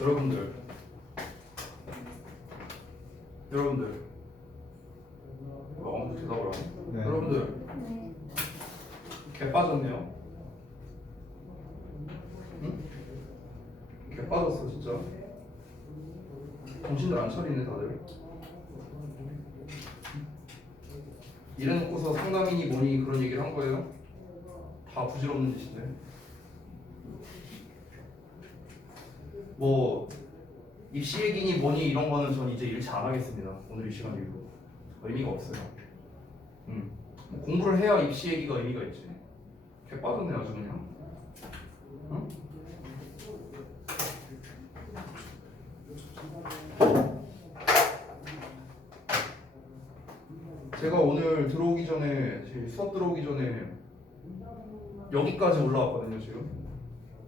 여러분들 아무도 대답을 안 해? 네. 여러분들 네. 개 빠졌네요. 응? 개 빠졌어 진짜. 정신들 안 차리네 다들. 이래놓고서 상담이니 뭐니 그런 얘기를 한 거예요? 다 부질없는 짓인데. 뭐 입시 얘기니 뭐니 이런 거는 전 이제 일치 안 하겠습니다. 오늘 이 시간 이후로 의미가 없어요. 뭐 공부를 해야 입시 얘기가 의미가 있지. 개 빠졌네 아주 그냥. 응? 제가 오늘 들어오기 전에 수업 들어오기 전에 여기까지 올라왔거든요. 지금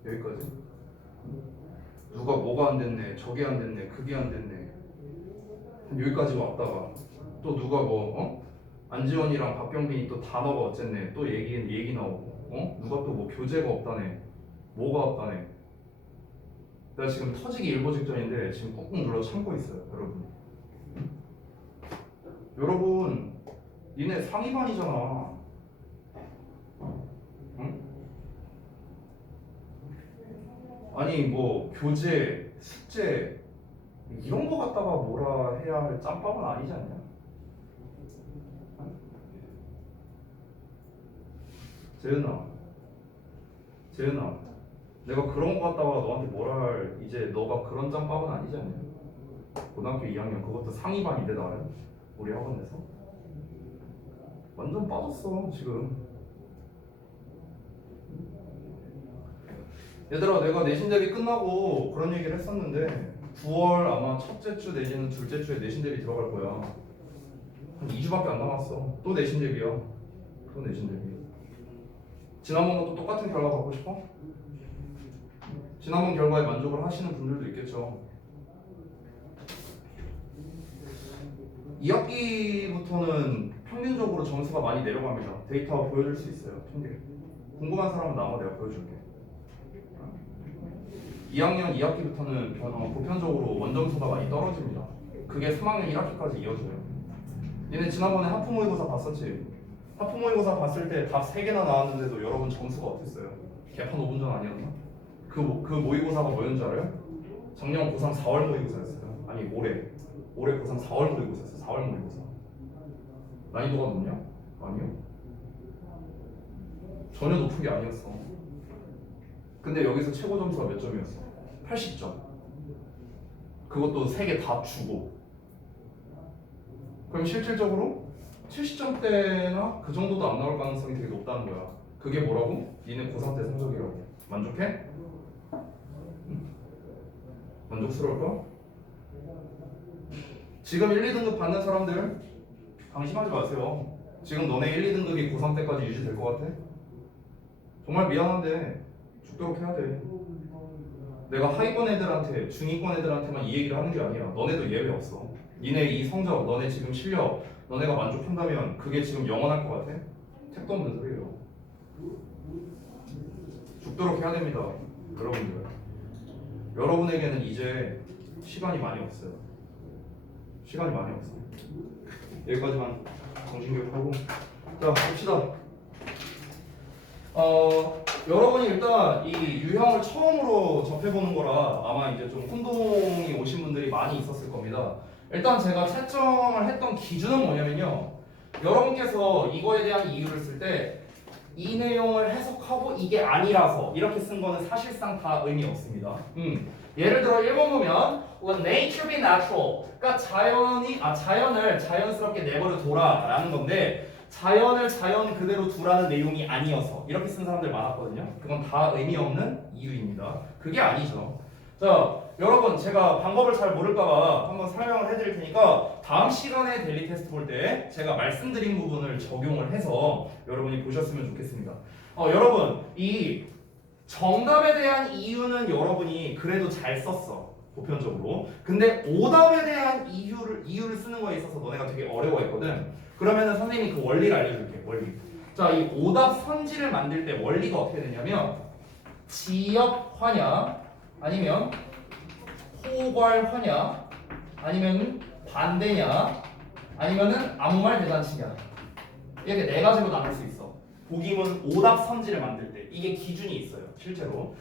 여기까지. 누가 뭐가 안 됐네, 저게 안 됐네, 그게 안 됐네. 여기까지 왔다가 또 누가 안지원이랑 박경빈이 또 단어가 어쨌네, 또 얘기 나오고, 누가 또 뭐 교재가 없다네, 뭐가 없다네. 내가 지금 터지기 일보 직전인데 지금 꾹꾹 눌러 참고 있어요, 여러분. 여러분, 니네 상위반이잖아. 응? 아니 뭐 교재, 숙제 이런 거 갖다가 뭐라 해야 할 짬밥은 아니지 않냐? 재은아, 내가 그런 거 갖다가 너한테 뭐라 할 이제 너가 그런 짬밥은 아니지 않냐? 고등학교 2학년 그것도 상위반인데 나는 우리 학원에서 완전 빠졌어 지금. 얘들아, 내가 내신 대비 끝나고 그런 얘기를 했었는데 9월 아마 첫째 주 내지는 둘째 주에 내신 대비 들어갈 거야. 한 2주밖에 안 남았어. 또 내신 대비야. 또 내신 대비. 지난번과 또 똑같은 결과 갖고 싶어? 지난번 결과에 만족을 하시는 분들도 있겠죠. 2학기부터는 평균적으로 점수가 많이 내려갑니다. 데이터 보여줄 수 있어요. 평균. 궁금한 사람은 나와, 내가 보여줄게. 2학년 2학기부터는 보편적으로 원점수가 많이 떨어집니다. 그게 3학년 1학기까지 이어져요. 얘네 지난번에 하프 모의고사 봤었지? 하프 모의고사 봤을 때 답 3개나 나왔는데도 여러분 점수가 어땠어요? 개판 5분 전 아니었나? 그 모의고사가 뭐였는지 알아요? 작년 고3 4월 모의고사였어요. 아니 올해 고3 4월 모의고사였어요. 4월 모의고사. 난이도가 높냐? 아니요. 전혀 높은 게 아니었어. 근데 여기서 최고 점수가 몇 점이었어? 80점. 그것도 3개 다 주고. 그럼 실질적으로 70점대나 그 정도도 안 나올 가능성이 되게 높다는 거야. 그게 뭐라고? 니네 고3 때 성적이라고. 만족해? 응? 만족스러울까? 지금 1, 2등급 받는 사람들 방심하지 마세요. 지금 너네 1, 2등급이 고3 때까지 유지될 것 같아? 정말 미안한데 죽도록 해야 돼. 내가 하위권 애들한테, 중위권 애들한테만 이 얘기를 하는 게 아니야. 너네도 예외 없어. 니네 이 성적, 너네 지금 실력, 너네가 만족한다면 그게 지금 영원할 것 같아? 택도 없는 소리예요. 죽도록 해야 됩니다. 여러분들. 여러분에게는 이제 시간이 많이 없어요. 시간이 많이 없어요. 여기까지만 정신교육하고 자 봅시다. 여러분이 일단 이 유형을 처음으로 접해보는 거라 아마 이제 좀 혼동이 오신 분들이 많이 있었을 겁니다. 일단 제가 채점을 했던 기준은 뭐냐면요, 여러분께서 이거에 대한 이유를 쓸 때 이 내용을 해석하고 이게 아니라서 이렇게 쓴 거는 사실상 다 의미 없습니다. 예를 들어 1번 보면 Let nature be natural, 그러니까 자연을 자연스럽게 내버려 둬라 라는 건데, 자연을 자연 그대로 두라는 내용이 아니어서 이렇게 쓴 사람들 많았거든요. 그건 다 의미 없는 이유입니다. 그게 아니죠. 자, 여러분, 제가 방법을 잘 모를까봐 한번 설명을 해드릴 테니까 다음 시간에 데일리 테스트 볼 때 제가 말씀드린 부분을 적용을 해서 여러분이 보셨으면 좋겠습니다. 여러분, 이 정답에 대한 이유는 여러분이 그래도 잘 썼어, 보편적으로. 근데 오답에 대한 이유를 쓰는 거에 있어서 너네가 되게 어려워했거든. 그러면은 선생님이 그 원리를 알려줄게. 원리. 자, 이 오답 선지를 만들 때 원리가 어떻게 되냐면 지역화냐 아니면 포괄화냐 아니면 반대냐 아니면은 아무 말 대잔치냐 이렇게 네 가지로 나눌 수 있어. 보기문 오답 선지를 만들 때 이게 기준이 있어요. 실제로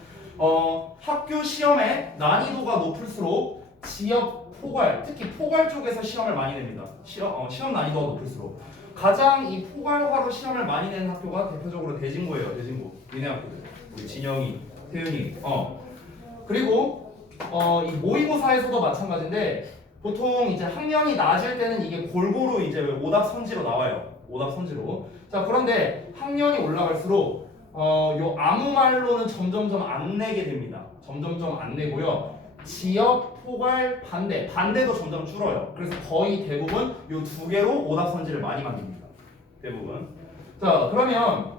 학교 시험의 난이도가 높을수록 지역 포괄, 특히 포괄 쪽에서 시험을 많이 냅니다. 시험 난이도가 높을수록 가장 이 포괄화로 시험을 많이 내는 학교가 대표적으로 대진고예요. 대진고 니네 학교들 우리 진영이, 태윤이. 그리고 이 모의고사에서도 마찬가지인데 보통 이제 학년이 낮을 때는 이게 골고루 이제 오답 선지로 나와요. 오답 선지로. 자 그런데 학년이 올라갈수록 요 아무 말로는 점점점 안 내게 됩니다. 점점점 안 내고요. 지역 포괄 반대도 점점 줄어요. 그래서 거의 대부분 요 두 개로 오답 선지를 많이 만듭니다. 대부분. 자 그러면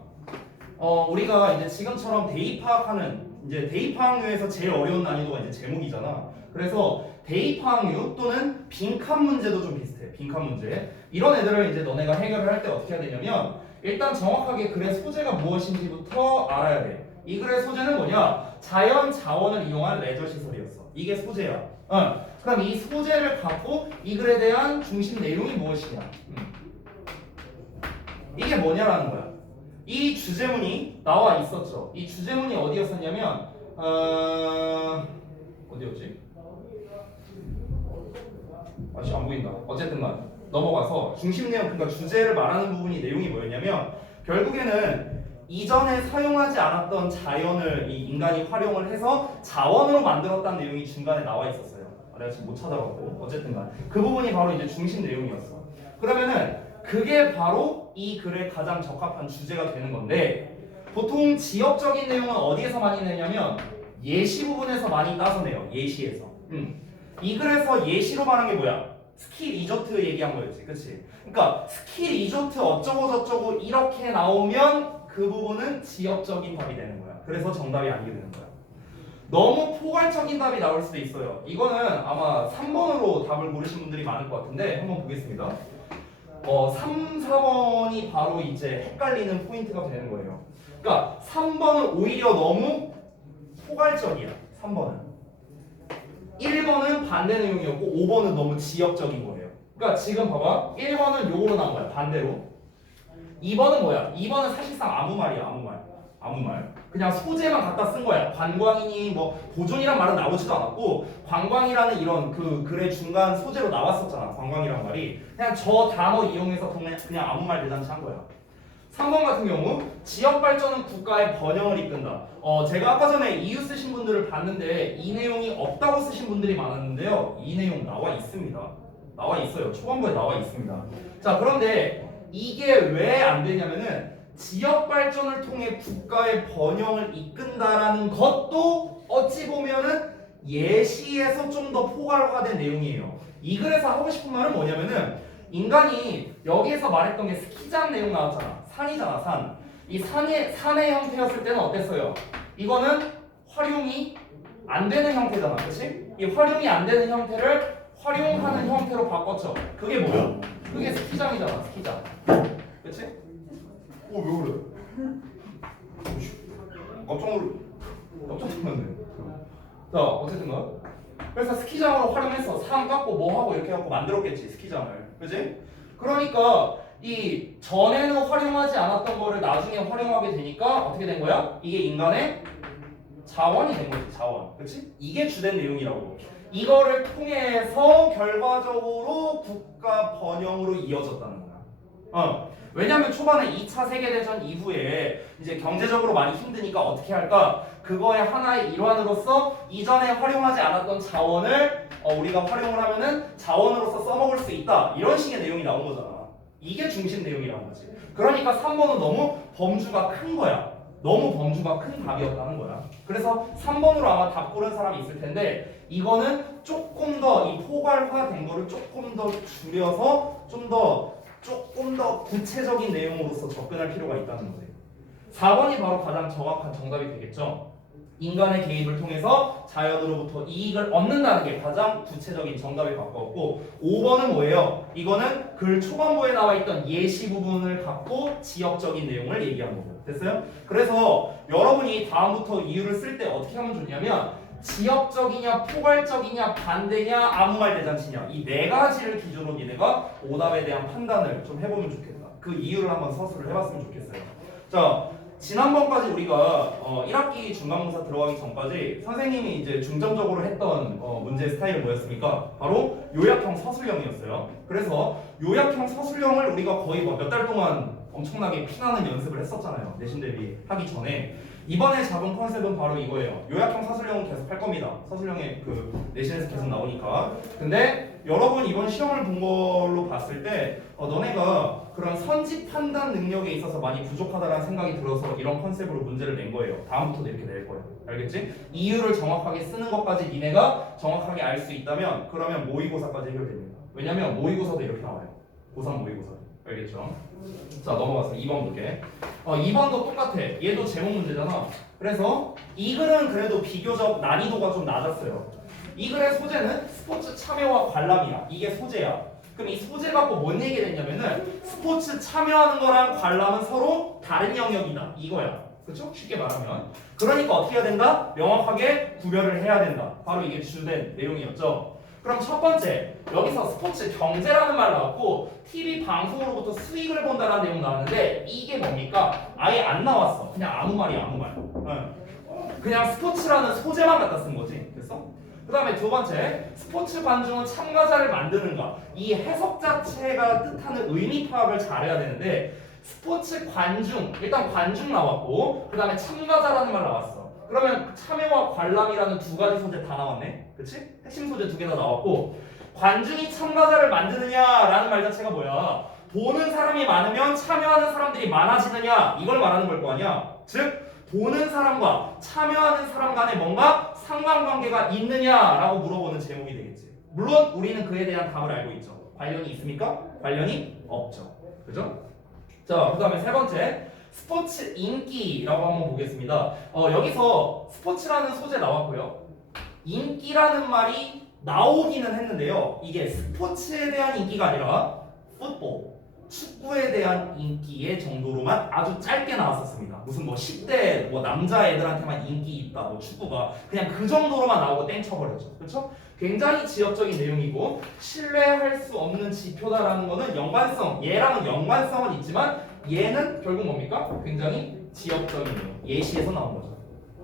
우리가 이제 지금처럼 대입파악하는 이제 대입파악류에서 제일 어려운 난이도가 이제 제목이잖아. 그래서 대입파악류 또는 빈칸 문제도 좀 비슷해. 빈칸 문제. 이런 애들을 이제 너네가 해결을 할 때 어떻게 해야 되냐면 일단 정확하게 글의 소재가 무엇인지부터 알아야 돼. 이 글의 소재는 뭐냐? 자연 자원을 이용한 레저 시설이었어. 이게 소재야. 그럼 이 소재를 갖고 이 글에 대한 중심 내용이 무엇이냐? 이게 뭐냐라는 거야. 이 주제문이 나와 있었죠. 이 주제문이 어디였었냐면 어디였지? 아씨 안 보인다. 어쨌든간 넘어가서 중심 내용 그러니까 주제를 말하는 부분이 내용이 뭐였냐면 결국에는 이전에 사용하지 않았던 자연을 이 인간이 활용을 해서 자원으로 만들었다는 내용이 중간에 나와 있었어요. 내가 지금 못 찾아봤고 어쨌든간 그 부분이 바로 이제 중심 내용이었어. 그러면은 그게 바로 이 글에 가장 적합한 주제가 되는 건데 보통 지역적인 내용은 어디에서 많이 내냐면 예시 부분에서 많이 따서 내요. 예시에서. 이 글에서 예시로 말한 게 뭐야? 스키 리조트 얘기한 거였지, 그치? 그러니까 스키 리조트 어쩌고 저쩌고 이렇게 나오면 그 부분은 지역적인 답이 되는 거야. 그래서 정답이 아니게 되는 거야. 너무 포괄적인 답이 나올 수도 있어요. 이거는 아마 3번으로 답을 고르신 분들이 많을 것 같은데 한번 보겠습니다. 3, 4번이 바로 이제 헷갈리는 포인트가 되는 거예요. 그러니까 3번은 오히려 너무 포괄적이야. 3번은. 1번은 반대 내용이었고 5번은 너무 지역적인 거예요. 그러니까 지금 봐봐. 1번은 요거로 나온 거야. 반대로. 2번은 뭐야? 2번은 사실상 아무 말이야. 아무 말. 아무 말. 그냥 소재만 갖다 쓴 거야. 관광이니 뭐 보존이란 말은 나오지도 않았고 관광이라는 이런 그 글의 중간 소재로 나왔었잖아. 관광이란 말이. 그냥 저 단어 이용해서 그냥 아무 말 대잔치 한 거야. 3번 같은 경우 지역 발전은 국가의 번영을 이끈다. 제가 아까 전에 이유 쓰신 분들을 봤는데 이 내용이 없다고 쓰신 분들이 많았는데요. 이 내용 나와 있습니다. 나와 있어요. 초반부에 나와 있습니다. 자 그런데 이게 왜 안 되냐면은 지역 발전을 통해 국가의 번영을 이끈다라는 것도 어찌 보면은 예시에서 좀 더 포괄화된 내용이에요. 이 글에서 하고 싶은 말은 뭐냐면은 인간이 여기에서 말했던 게 스키장 내용 나왔잖아. 산이잖아, 산. 이 산의 형태였을 때는 어땠어요? 이거는 활용이 안 되는 형태잖아, 그렇지? 이 활용이 안 되는 형태를 활용하는 형태로 바꿨죠. 그게 뭐야? 그게 스키장이잖아, 스키장. 그렇지? 왜 그래? 깜짝 놀랐네. 자, 어쨌든가. 그래서 스키장으로 활용해서 산 깎고 뭐 하고 이렇게 하고 만들었겠지, 스키장을. 그렇지? 그러니까 이 전에는 활용하지 않았던 거를 나중에 활용하게 되니까 어떻게 된 거야? 이게 인간의 자원이 된 거지, 자원. 그렇지? 이게 주된 내용이라고. 이거를 통해서 결과적으로 국가 번영으로 이어졌다는 거야. 왜냐면 초반에 2차 세계대전 이후에 이제 경제적으로 많이 힘드니까 어떻게 할까? 그거의 하나의 일환으로서 이전에 활용하지 않았던 자원을 우리가 활용을 하면은 자원으로서 써먹을 수 있다. 이런 식의 내용이 나온 거잖아. 이게 중심 내용이라는 거지. 그러니까 3번은 너무 범주가 큰 거야. 너무 범주가 큰 답이었다는 거야. 그래서 3번으로 아마 답 고른 사람이 있을 텐데 이거는 조금 더 이 포괄화된 거를 조금 더 줄여서 조금 더 구체적인 내용으로서 접근할 필요가 있다는 거예요. 4번이 바로 가장 정확한 정답이 되겠죠. 인간의 개입을 통해서 자연으로부터 이익을 얻는다는 게 가장 구체적인 정답에 가까웠고 5번은 뭐예요? 이거는 글 초반부에 나와 있던 예시 부분을 갖고 지역적인 내용을 얘기한 거고 됐어요? 그래서 여러분이 다음부터 이유를 쓸 때 어떻게 하면 좋냐면 지역적이냐 포괄적이냐 반대냐 아무 말 대잔치냐 이 네 가지를 기준으로 니네가 오답에 대한 판단을 좀 해보면 좋겠다. 그 이유를 한번 서술을 해봤으면 좋겠어요. 자, 지난번까지 우리가 1학기 중간고사 들어가기 전까지 선생님이 이제 중점적으로 했던 문제 스타일은 뭐였습니까? 바로 요약형 서술형이었어요. 그래서 요약형 서술형을 우리가 거의 몇 달 동안 엄청나게 피나는 연습을 했었잖아요. 내신 대비 하기 전에. 이번에 잡은 컨셉은 바로 이거예요. 요약형 서술형은 계속 할 겁니다. 서술형의 그 내신에서 계속 나오니까. 근데 여러분 이번 시험을 본 걸로 봤을 때 너네가 그런 선지 판단 능력에 있어서 많이 부족하다라는 생각이 들어서 이런 컨셉으로 문제를 낸 거예요. 다음부터도 이렇게 낼 거예요. 알겠지? 이유를 정확하게 쓰는 것까지 니네가 정확하게 알 수 있다면 그러면 모의고사까지 해결됩니다. 왜냐면 모의고사도 이렇게 나와요. 고3 모의고사. 알겠죠? 자, 넘어가서 2번 볼게. 2번도 똑같아. 얘도 제목 문제잖아. 그래서 이 글은 그래도 비교적 난이도가 좀 낮았어요. 이 글의 소재는 스포츠 참여와 관람이야. 이게 소재야. 그럼 이 소재 갖고 뭔 얘기를 했냐면은 스포츠 참여하는 거랑 관람은 서로 다른 영역이다. 이거야. 그쵸? 쉽게 말하면. 그러니까 어떻게 해야 된다? 명확하게 구별을 해야 된다. 바로 이게 주된 내용이었죠. 그럼 첫 번째, 여기서 스포츠 경제라는 말 나왔고 TV 방송으로부터 수익을 본다라는 내용 나왔는데 이게 뭡니까? 아예 안 나왔어. 그냥 아무 말이야, 아무 말. 그냥 스포츠라는 소재만 갖다 쓴 거지. 됐어? 그 다음에 두 번째, 스포츠 관중은 참가자를 만드는가. 이 해석 자체가 뜻하는 의미 파악을 잘해야 되는데 스포츠 관중, 일단 관중 나왔고 그 다음에 참가자라는 말 나왔어. 그러면 참여와 관람이라는 두 가지 소재 다 나왔네? 그치? 핵심 소재 두 개 다 나왔고 관중이 참가자를 만드느냐라는 말 자체가 뭐야? 보는 사람이 많으면 참여하는 사람들이 많아지느냐 이걸 말하는 걸 거 아니야? 즉 보는 사람과 참여하는 사람 간에 뭔가 상관관계가 있느냐라고 물어보는 제목이 되겠지. 물론 우리는 그에 대한 답을 알고 있죠. 관련이 있습니까? 관련이 없죠. 그죠? 자, 그 다음에 세 번째 스포츠 인기라고 한번 보겠습니다. 여기서 스포츠라는 소재 나왔고요. 인기라는 말이 나오기는 했는데요. 이게 스포츠에 대한 인기가 아니라 풋볼, 축구에 대한 인기의 정도로만 아주 짧게 나왔었습니다. 무슨 뭐 10대 뭐 남자애들한테만 인기 있다, 뭐 축구가 그냥 그 정도로만 나오고 땡 쳐버렸죠. 그렇죠? 굉장히 지역적인 내용이고 신뢰할 수 없는 지표다라는 거는 연관성, 얘랑은 연관성은 있지만 얘는 결국 뭡니까? 굉장히 지역적인 내용, 예시에서 나온 거죠.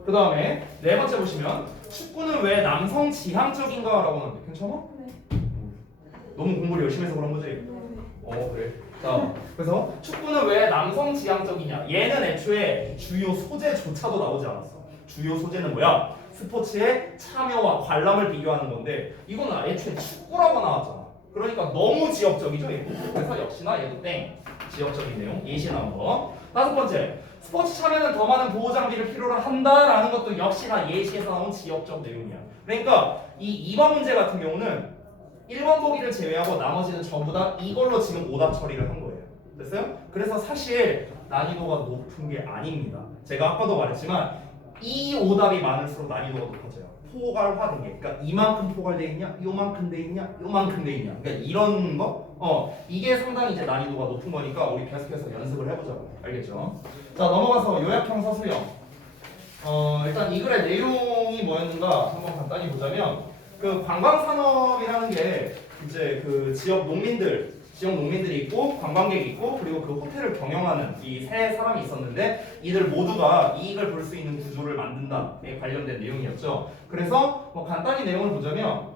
그 다음에 네 번째 보시면 축구는 왜 남성 지향적인가? 라고 하는데 괜찮아? 네. 너무 공부를 열심히 해서 그런 거지? 그래. 자, 그래서 축구는 왜 남성 지향적이냐? 얘는 애초에 주요 소재조차도 나오지 않았어. 주요 소재는 뭐야? 스포츠의 참여와 관람을 비교하는 건데 이거는 애초에 축구라고 나왔잖아. 그러니까 너무 지역적이죠, 얘도. 그래서 역시나 얘도 땡. 지역적인 내용, 예시에 나온 거. 다섯 번째, 스포츠 참여는 더 많은 보호 장비를 필요로 한다라는 것도 역시나 예시에서 나온 지역적 내용이야. 그러니까 이 2번 문제 같은 경우는 1번 보기를 제외하고 나머지는 전부 다 이걸로 지금 오답 처리를 한 거예요. 됐어요? 그래서 사실 난이도가 높은 게 아닙니다. 제가 아까도 말했지만 이 오답이 많을수록 난이도가 높아져요. 포괄화된 게. 그러니까 이만큼 포괄돼 있냐, 요만큼 돼 있냐, 요만큼 돼 있냐. 그러니까 이런 거, 이게 상당히 이제 난이도가 높은 거니까 우리 계속해서 연습을 해보자고. 알겠죠? 자, 넘어가서 요약형 서술형. 일단 이 글의 내용이 뭐였는가 한번 간단히 보자면 그 관광산업이라는 게 이제 그 지역 농민들이 있고 관광객이 있고 그리고 그 호텔을 경영하는 이 세 사람이 있었는데 이들 모두가 이익을 볼 수 있는 구조를 만든다에 관련된 내용이었죠. 그래서 뭐 간단히 내용을 보자면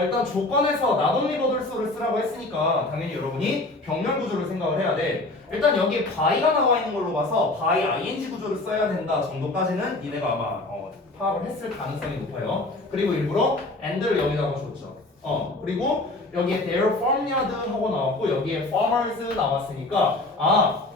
일단 조건에서 not only but also를 쓰라고 했으니까 당연히 여러분이 병렬 구조를 생각을 해야 돼. 일단 여기에 by가 나와 있는 걸로 봐서 by ing 구조를 써야 된다 정도까지는 니네가 아마 파악을 했을 가능성이 높아요. 그리고 일부러 and를 여기다가 줬죠. 그리고 여기에 their farmyard 하고 나왔고 여기에 farmers 나왔으니까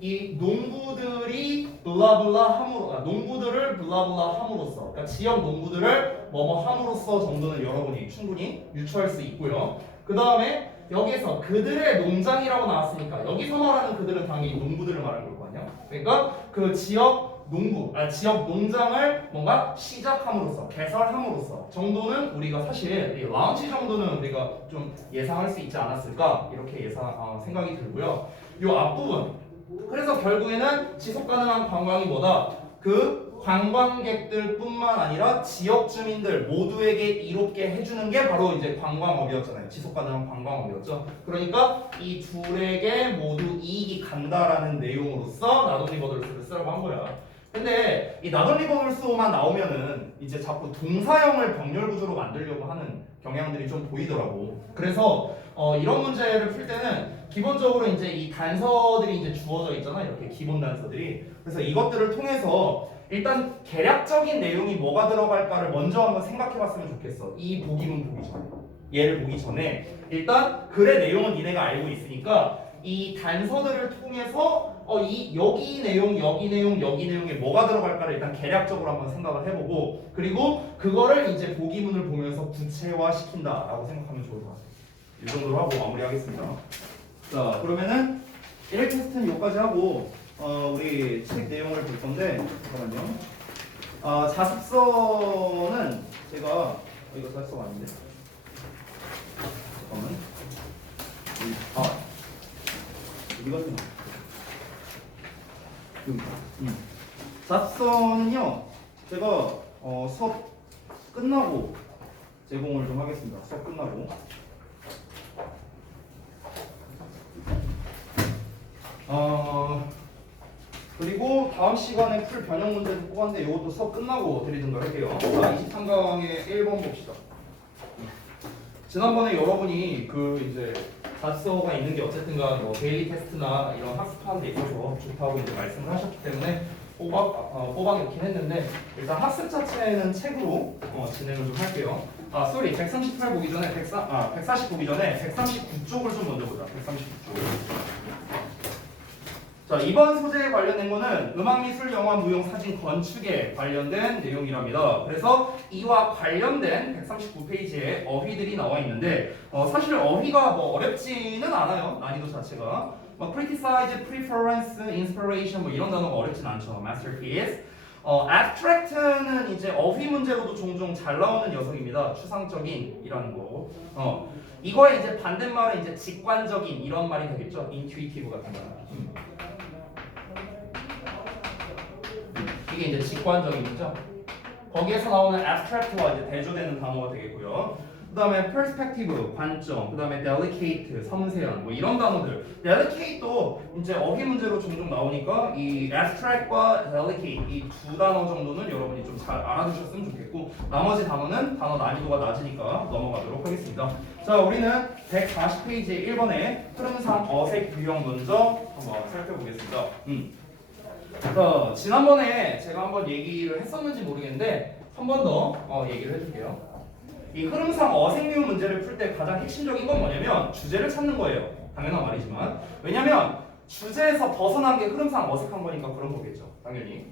이 농부들이 블라블라 함으로 농부들을 블라블라 함으로써 그러니까 지역 농부들을 뭐뭐 함으로써 정도는 여러분이 충분히 유추할 수 있고요. 그 다음에 여기에서 그들의 농장이라고 나왔으니까 여기서 말하는 그들은 당연히 농부들을 말하는 걸 거 아니야. 그러니까 그 지역 지역 농장을 뭔가 시작함으로써 개설함으로써 정도는 우리가 사실 이 라운치 정도는 우리가 좀 예상할 수 있지 않았을까 이렇게 생각이 들고요. 이 앞부분 그래서 결국에는 지속 가능한 관광이 뭐다? 그 관광객들뿐만 아니라 지역 주민들 모두에게 이롭게 해주는 게 바로 이제 관광업이었잖아요. 지속 가능한 관광업이었죠. 그러니까 이 둘에게 모두 이익이 간다라는 내용으로서 나돈리버들스를 쓰라고 한 거야. 근데 이 나돈리버들스만 나오면은 이제 자꾸 동사형을 병렬 구조로 만들려고 하는 경향들이 좀 보이더라고. 그래서 이런 문제를 풀 때는 기본적으로 이제 이 단서들이 이제 주어져 있잖아. 이렇게 기본 단서들이. 그래서 이것들을 통해서 일단 개략적인 내용이 뭐가 들어갈까를 먼저 한번 생각해봤으면 좋겠어. 이 보기문 보기 전에. 얘를 보기 전에 일단 글의 내용은 니네가 알고 있으니까 이 단서들을 통해서 여기 내용, 여기 내용, 여기 내용에 뭐가 들어갈까를 일단 개략적으로 한번 생각을 해보고 그리고 그거를 이제 보기문을 보면서 구체화시킨다라고 생각하면 좋을 것 같아요. 이 정도로 하고 마무리하겠습니다. 자, 그러면은 1회 테스트는 여기까지 하고 우리 책 내용을 볼 건데 잠깐만요. 자습서는 제가 이거 자습서가 아닌데 잠깐만. 어디 갔나? 자습서는요 제가 수업 끝나고 제공을 좀 하겠습니다. 수업 끝나고. 그리고 다음 시간에 풀 변형 문제도 뽑았는데 이것도 수업 끝나고 드리든가 할게요. 자, 23강의 1번 봅시다. 지난번에 여러분이 그 이제 자습서가 있는 게 어쨌든간 뭐 데일리 테스트나 이런 학습하는 데 있어서 좋다고 이제 말씀을 하셨기 때문에 뽑아 놓긴 했는데 일단 학습 자체는 책으로 진행을 좀 할게요. 138 보기 전에 140 보기 전에 139쪽을 좀 먼저 보자. 139쪽. 자, 이번 소재에 관련된 거는 음악, 미술, 영화, 무용, 사진, 건축에 관련된 내용이랍니다. 그래서 이와 관련된 139페이지에 어휘들이 나와 있는데 사실 어휘가 뭐 어렵지는 않아요. 난이도 자체가. criticize, preference, inspiration 뭐 이런 단어가 어렵진 않죠. masterpiece. abstract는 이제 어휘 문제로도 종종 잘 나오는 녀석입니다. 추상적인이라는 거. 이거의 이제 반대말은 이제 직관적인 이런 말이 되겠죠. intuitive 같은 거. 이게 이제 직관적인이죠. 거기에서 나오는 abstract와 이제 대조되는 단어가 되겠고요. 그 다음에 perspective, 관점, 그 다음에 delicate, 섬세한 뭐 이런 단어들. delicate도 이제 어휘 문제로 종종 나오니까 이 abstract과 delicate 이 두 단어 정도는 여러분이 좀 잘 알아두셨으면 좋겠고 나머지 단어는 단어 난이도가 낮으니까 넘어가도록 하겠습니다. 자, 우리는 140페이지 1번에 흐름상 어색 유형 먼저 한번 살펴보겠습니다. 자, 지난번에 제가 한번 얘기를 했었는지 모르겠는데 한 번 더 얘기를 해줄게요. 이 흐름상 어색류 문제를 풀 때 가장 핵심적인 건 뭐냐면 주제를 찾는 거예요. 당연한 말이지만 왜냐면 주제에서 벗어난 게 흐름상 어색한 거니까 그런 거겠죠. 당연히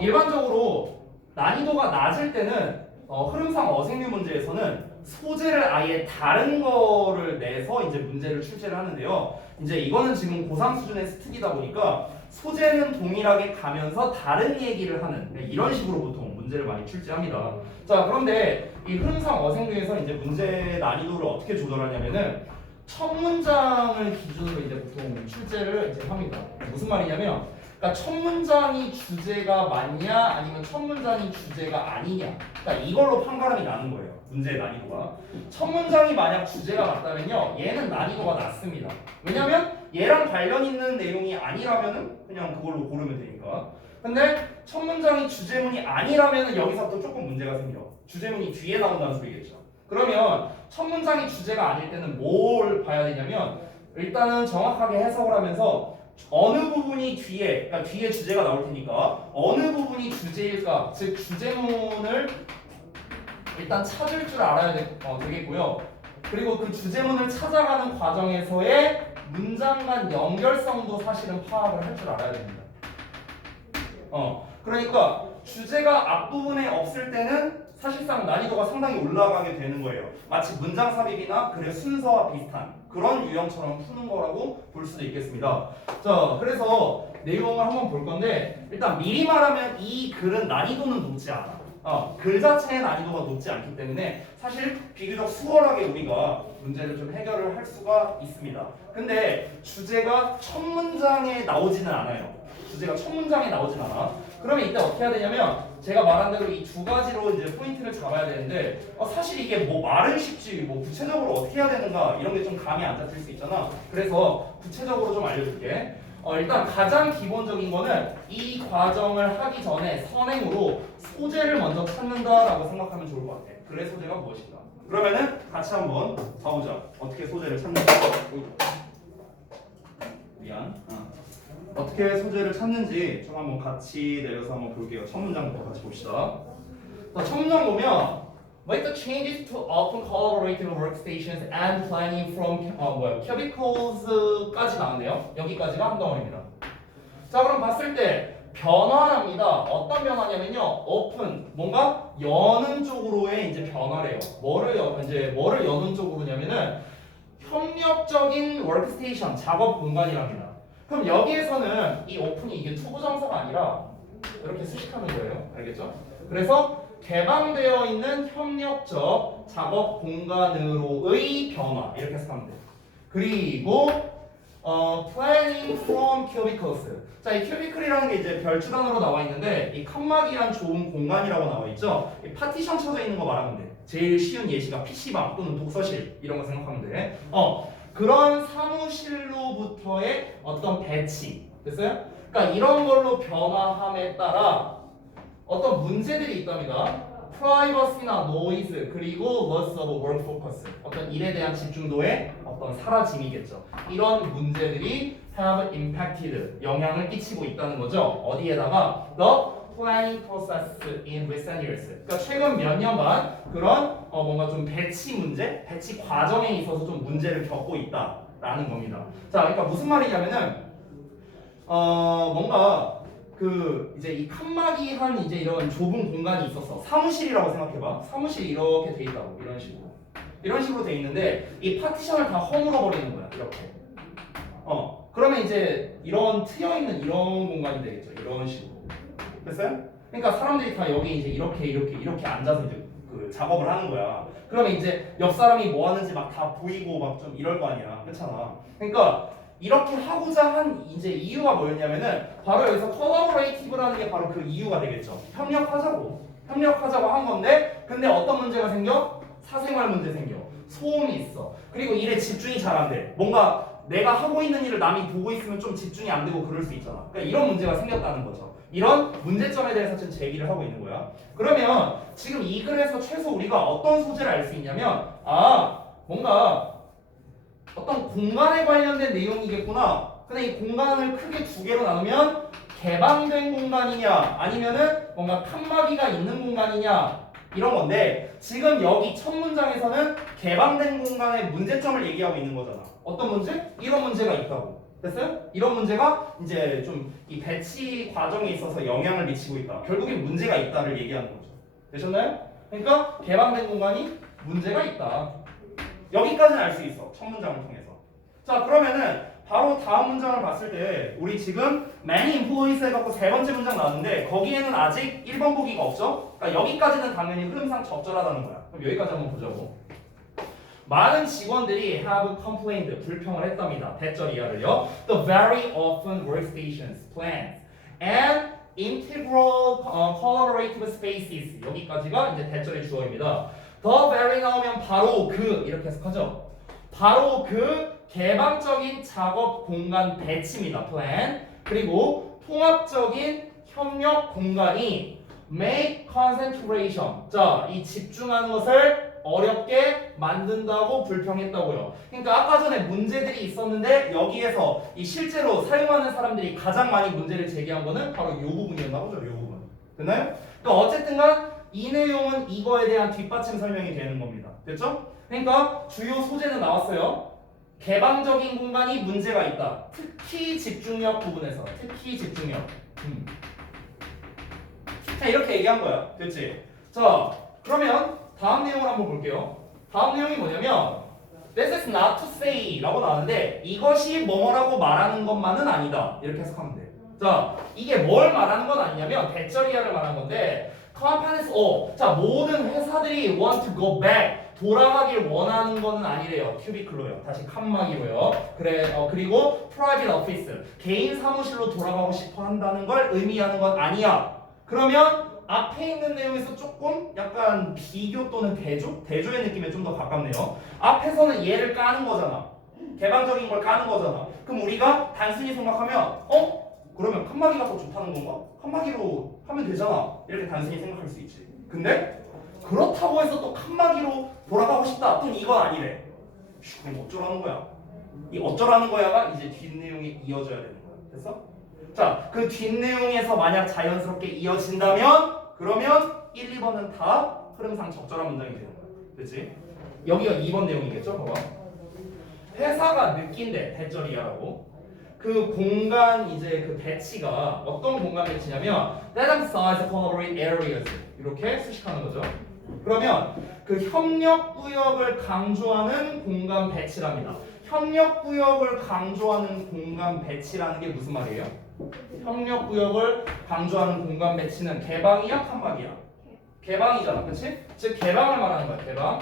일반적으로 난이도가 낮을 때는 흐름상 어색류 문제에서는 소재를 아예 다른 거를 내서 이제 문제를 출제를 하는데요. 이제 이거는 지금 고3 수준의 스특이다 보니까 소재는 동일하게 가면서 다른 얘기를 하는 이런 식으로 보통 문제를 많이 출제합니다. 자, 그런데 이 흐름상 어색류에서 이제 문제 난이도를 어떻게 조절하냐면은 첫 문장을 기준으로 이제 보통 출제를 이제 합니다. 무슨 말이냐면, 그러니까 첫 문장이 주제가 맞냐 아니면 첫 문장이 주제가 아니냐. 그러니까 이걸로 판가름이 나는 거예요. 문제의 난이도가. 첫 문장이 만약 주제가 맞다면요, 얘는 난이도가 낮습니다. 왜냐면 얘랑 관련 있는 내용이 아니라면은 그냥 그걸로 고르면 되니까. 근데 첫 문장이 주제문이 아니라면은 여기서부터 조금 문제가 생겨. 주제문이 뒤에 나온다는 소리겠죠. 그러면 첫 문장이 주제가 아닐 때는 뭘 봐야 되냐면 일단은 정확하게 해석을 하면서 어느 부분이 뒤에, 그러니까 뒤에 주제가 나올 테니까 어느 부분이 주제일까, 즉 주제문을 일단 찾을 줄 알아야 되겠고요. 그리고 그 주제문을 찾아가는 과정에서의 문장 간 연결성도 사실은 파악을 할 줄 알아야 됩니다. 그러니까 주제가 앞부분에 없을 때는 사실상 난이도가 상당히 올라가게 되는 거예요. 마치 문장 삽입이나 글의 순서와 비슷한 그런 유형처럼 푸는 거라고 볼 수도 있겠습니다. 자, 그래서 내용을 한번 볼 건데 일단 미리 말하면 이 글은 난이도는 높지 않아. 글 자체의 난이도가 높지 않기 때문에 사실 비교적 수월하게 우리가 문제를 좀 해결을 할 수가 있습니다. 근데 주제가 첫 문장에 나오지는 않아요. 주제가 첫 문장에 나오진 않아. 그러면 이때 어떻게 해야 되냐면 제가 말한 대로 이 두 가지로 이제 포인트를 잡아야 되는데 사실 이게 뭐 말은 쉽지 뭐 구체적으로 어떻게 해야 되는가 이런 게 좀 감이 안 잡힐 수 있잖아. 그래서 구체적으로 좀 알려줄게. 일단 가장 기본적인 거는 이 과정을 하기 전에 선행으로 소재를 먼저 찾는다라고 생각하면 좋을 것 같아. 그래 소재가 무엇인가? 그러면은 같이 한번 봐보자. 어떻게 소재를 찾는지. 미안. 어떻게 소재를 찾는지 좀 한번 같이 내려서 한번 볼게요. 첫 문장부터 같이 봅시다. 자, 첫 문장 보면 Make the changes to open collaborative workstations and planning from cubicles까지 나왔네요. 여기까지가 한 덩어리입니다. 자, 그럼 봤을 때 변화랍니다. 어떤 변화냐면요. open 뭔가 여는 쪽으로의 이제 변화래요. 뭐를 여는 쪽으로냐면은 협력적인 워크스테이션 작업 공간이랍니다. 그럼 여기에서는 이 open이 이게 투부정사가 아니라 이렇게 수식하는 거예요. 알겠죠? 그래서 개방되어 있는 협력적 작업 공간으로의 변화 이렇게 해석하면 돼요. 그리고 planning from cubicles. 자, 이 큐비클이라는 게 이제 별주단으로 나와 있는데 이 칸막이란 좁은 공간이라고 나와 있죠. 이 파티션 쳐져 있는 거 말하면 돼. 제일 쉬운 예시가 PC방 또는 독서실 이런 거 생각하면 돼. 그런 사무실로부터의 어떤 배치 됐어요? 그러니까 이런 걸로 변화함에 따라 어떤 문제들이 있답니다. 프라이버시나 노이즈 그리고 loss of work focus 어떤 일에 대한 집중도의 어떤 사라짐이겠죠. 이런 문제들이 have impacted 영향을 끼치고 있다는 거죠. 어디에다가 the planning process in recent years. 그러니까 최근 몇 년간 그런 뭔가 좀 배치 문제, 배치 과정에 있어서 좀 문제를 겪고 있다라는 겁니다. 자, 그러니까 무슨 말이냐면은 뭔가 그 이제 이 칸막이한 이제 이런 좁은 공간이 있었어. 사무실이라고 생각해봐. 사무실이 이렇게 돼 있다고 이런 식으로 돼 있는데 이 파티션을 다 허물어 버리는 거야. 이렇게. 그러면 이제 이런 트여 있는 이런 공간이 되겠죠. 이런 식으로. 됐어요? 그러니까 사람들이 다 여기 이제 이렇게 앉아서 이제 그 작업을 하는 거야. 그러면 이제 옆 사람이 뭐 하는지 막 다 보이고 막 좀 이럴 거 아니야. 그렇잖아. 그러니까 이렇게 하고자 한 이제 이유가 뭐였냐면은 바로 여기서 collaborative라는 게 바로 그 이유가 되겠죠. 협력하자고 한 건데 근데 어떤 문제가 생겨? 사생활 문제 생겨. 소음이 있어. 그리고 일에 집중이 잘 안 돼. 뭔가 내가 하고 있는 일을 남이 보고 있으면 좀 집중이 안 되고 그럴 수 있잖아. 그러니까 이런 문제가 생겼다는 거죠. 이런 문제점에 대해서 지금 제기를 하고 있는 거야. 그러면 지금 이 글에서 최소 우리가 어떤 소재를 알 수 있냐면 뭔가 어떤 공간에 관련된 내용이겠구나. 근데 이 공간을 크게 두 개로 나누면 개방된 공간이냐 아니면은 뭔가 칸막이가 있는 공간이냐 이런 건데 지금 여기 첫 문장에서는 개방된 공간의 문제점을 얘기하고 있는 거잖아. 어떤 문제? 이런 문제가 있다고. 됐어요? 이런 문제가 이제 좀 이 배치 과정에 있어서 영향을 미치고 있다. 결국엔 문제가 있다를 얘기하는 거죠. 되셨나요? 그러니까 개방된 공간이 문제가 있다. 여기까지는 알 수 있어. 첫 문장을 통해서. 자, 그러면은 바로 다음 문장을 봤을 때 우리 지금 many employees 해갖고 세 번째 문장 나왔는데 거기에는 아직 1번 보기가 없죠? 그러니까 여기까지는 당연히 흐름상 적절하다는 거야. 그럼 여기까지 한번 보자고. 많은 직원들이 have complained, 불평을 했답니다. 대절 이하를요. The very often workstations, plans, and integral collaborative spaces. 여기까지가 이제 대절의 주어입니다. The very 나오면 바로 그 이렇게 해석하죠. 바로 그 개방적인 작업 공간 배치입니다. plan. 그리고 통합적인 협력 공간이 make concentration. 자, 이 집중하는 것을 어렵게 만든다고 불평했다고요. 그러니까 아까 전에 문제들이 있었는데 여기에서 이 실제로 사용하는 사람들이 가장 많이 문제를 제기한 거는 바로 이 부분이었나 보죠. 이 부분. 됐나요? 그러니까 어쨌든간 이 내용은 이거에 대한 뒷받침 설명이 되는 겁니다. 됐죠? 그러니까 주요 소재는 나왔어요. 개방적인 공간이 문제가 있다. 특히 집중력 부분에서. 특히 집중력. 자, 이렇게 얘기한 거야. 됐지? 자, 그러면 다음 내용을 한번 볼게요. 다음 내용이 뭐냐면 This is not to say 라고 나왔는데 이것이 뭐뭐라고 말하는 것만은 아니다. 이렇게 해석하면 돼. 자, 이게 뭘 말하는 건 아니냐면 대절이야를 말하는 건데 Companies all 자 모든 회사들이 want to go back 돌아가길 원하는 거는 아니래요. 큐비클로요. 다시 칸막이로요. 그래 그리고 프라이빗 오피스 개인 사무실로 돌아가고 싶어 한다는 걸 의미하는 건 아니야. 그러면 앞에 있는 내용에서 조금 약간 비교 또는 대조의 느낌에 좀 더 가깝네요. 앞에서는 얘를 까는 거잖아. 개방적인 걸 까는 거잖아. 그럼 우리가 단순히 생각하면 그러면 칸막이가 더 좋다는 건가? 칸막이로 하면 되잖아. 이렇게 단순히 생각할 수 있지. 근데 그렇다고 해서 또 칸막이로 돌아가고 싶다. 또는 이건 아니래. 그럼 어쩌라는 거야? 이 어쩌라는 거야가 이제 뒷내용이 이어져야 되는 거야. 됐어? 자, 그 뒷내용에서 만약 자연스럽게 이어진다면 그러면 1, 2번은 다 흐름상 적절한 문장이 되는 거야. 됐지? 여기가 2번 내용이겠죠? 봐봐. 회사가 느낀대 대절이야라고. 그 공간 이제 그 배치가 어떤 공간 배치냐면 that emphasize collaborate areas 이렇게 수식하는 거죠. 그러면 그 협력구역을 강조하는 공간 배치랍니다. 협력구역을 강조하는 공간 배치라는 게 무슨 말이에요? 협력구역을 강조하는 공간 배치는 개방이야, 칸막이야? 개방이잖아, 그렇지? 즉 개방을 말하는 거야, 개방.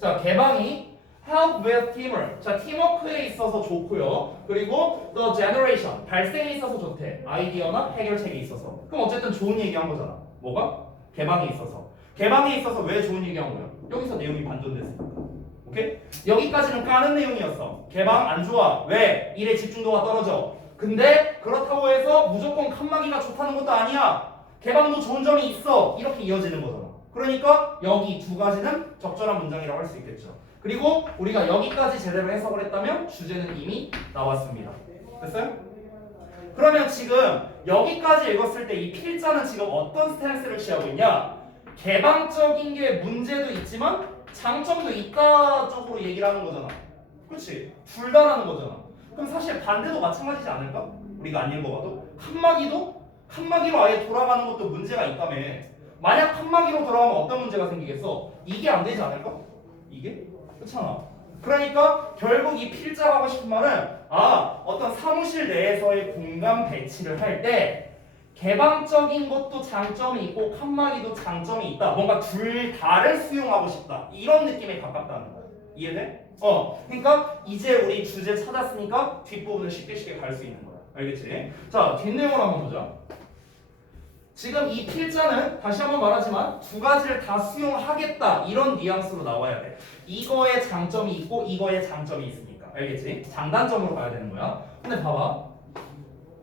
자, 개방이 help with teamwork. 자, 팀워크에 있어서 좋고요. 그리고 the generation, 발생에 있어서 좋대. 아이디어나 해결책에 있어서. 그럼 어쨌든 좋은 얘기한 거잖아. 뭐가? 개방에 있어서. 개방에 있어서 왜 좋은 얘기한 거야? 여기서 내용이 반전됐으니까. 오케이? 여기까지는 까는 내용이었어. 개방 안 좋아. 왜? 일의 집중도가 떨어져. 근데 그렇다고 해서 무조건 칸막이가 좋다는 것도 아니야. 개방도 좋은 점이 있어. 이렇게 이어지는 거잖아. 그러니까 여기 두 가지는 적절한 문장이라고 할 수 있겠죠. 그리고 우리가 여기까지 제대로 해석을 했다면 주제는 이미 나왔습니다. 됐어요? 그러면 지금 여기까지 읽었을 때 이 필자는 지금 어떤 스탠스를 취하고 있냐? 개방적인 게 문제도 있지만 장점도 있다 쪽으로 얘기를 하는 거잖아. 그렇지? 둘 다라는 거잖아. 그럼 사실 반대도 마찬가지지 않을까? 우리가 안 읽어봐도 칸막이로 아예 돌아가는 것도 문제가 있다며. 만약 칸막이로 돌아가면 어떤 문제가 생기겠어? 이게 안 되지 않을까? 이게? 그렇잖아. 그러니까 결국 이 필자가 하고 싶은 말은 어떤 사무실 내에서의 공간 배치를 할 때 개방적인 것도 장점이 있고 칸막이도 장점이 있다. 뭔가 둘 다를 수용하고 싶다. 이런 느낌에 가깝다는 거야. 이해돼? 그러니까 이제 우리 주제 찾았으니까 뒷부분을 쉽게 갈 수 있는 거야. 알겠지? 자, 뒷내용을 한번 보자. 지금 이 필자는 다시 한번 말하지만 두 가지를 다 수용하겠다. 이런 뉘앙스로 나와야 돼. 이거에 장점이 있고 이거에 장점이 있으니까. 알겠지? 장단점으로 가야 되는 거야. 근데 봐봐.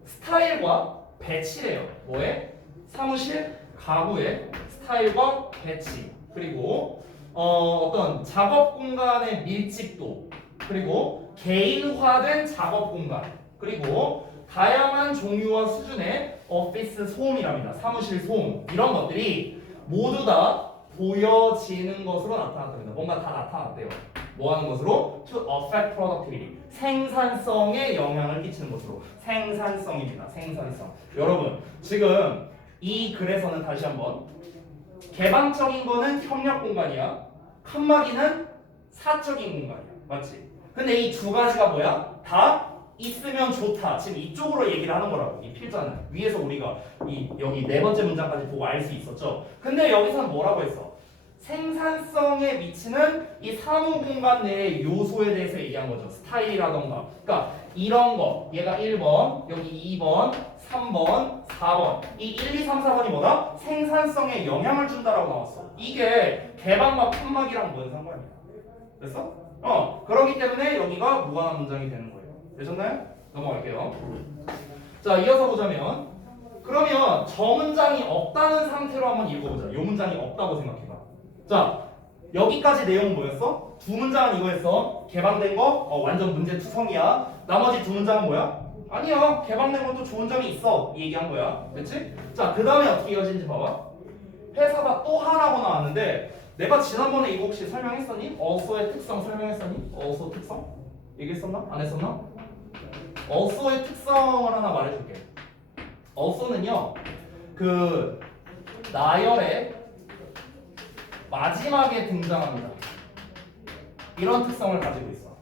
스타일과 배치래요. 뭐에? 사무실, 가구의 스타일과 배치. 그리고 어떤 작업 공간의 밀집도. 그리고 개인화된 작업 공간. 그리고 다양한 종류와 수준의 오피스 소음이랍니다. 사무실 소음. 이런 것들이 모두 다 보여지는 것으로 나타났답니다. 뭔가 다 나타났대요. 뭐 하는 것으로? To affect productivity. 생산성에 영향을 끼치는 것으로. 생산성입니다. 생산성. 여러분, 지금 이 글에서는 다시 한번 개방적인 거는 협력 공간이야. 칸막이는 사적인 공간이야. 맞지? 근데 이 두 가지가 뭐야? 다 있으면 좋다. 지금 이쪽으로 얘기를 하는 거라고. 이 필자는. 위에서 우리가 여기 네 번째 문장까지 보고 알 수 있었죠. 근데 여기서는 뭐라고 했어? 생산성에 미치는 이 사무 공간 내의 요소에 대해서 얘기한 거죠. 스타일이라던가. 그러니까 이런 거. 얘가 1번, 여기 2번, 3번, 4번. 이 1, 2, 3, 4번이 뭐다? 생산성에 영향을 준다라고 나왔어. 이게 개방과 칸막이랑 뭔 상관이야? 됐어? 그렇기 때문에 여기가 무관한 문장이 되는 거예요. 되셨나요? 넘어갈게요. 자, 이어서 보자면 그러면 저 문장이 없다는 상태로 한번 읽어보자. 이 문장이 없다고 생각해봐. 자, 여기까지 내용은 뭐였어? 두 문장은 이거였어. 개방된 거 완전 문제 투성이야. 나머지 두 문장은 뭐야? 아니야. 개방된 것도 좋은 점이 있어. 이 얘기한 거야. 그렇지? 자, 그 다음에 어떻게 이어지는지 봐봐. 회사가 또 하나고 나왔는데 내가 지난번에 이거 혹시 설명했었니? also의 특성 설명했었니? also 특성? 얘기했었나? 안 했었나? also의 특성을 하나 말해줄게. also는요, 그 나열의 마지막에 등장합니다. 이런 특성을 가지고 있어.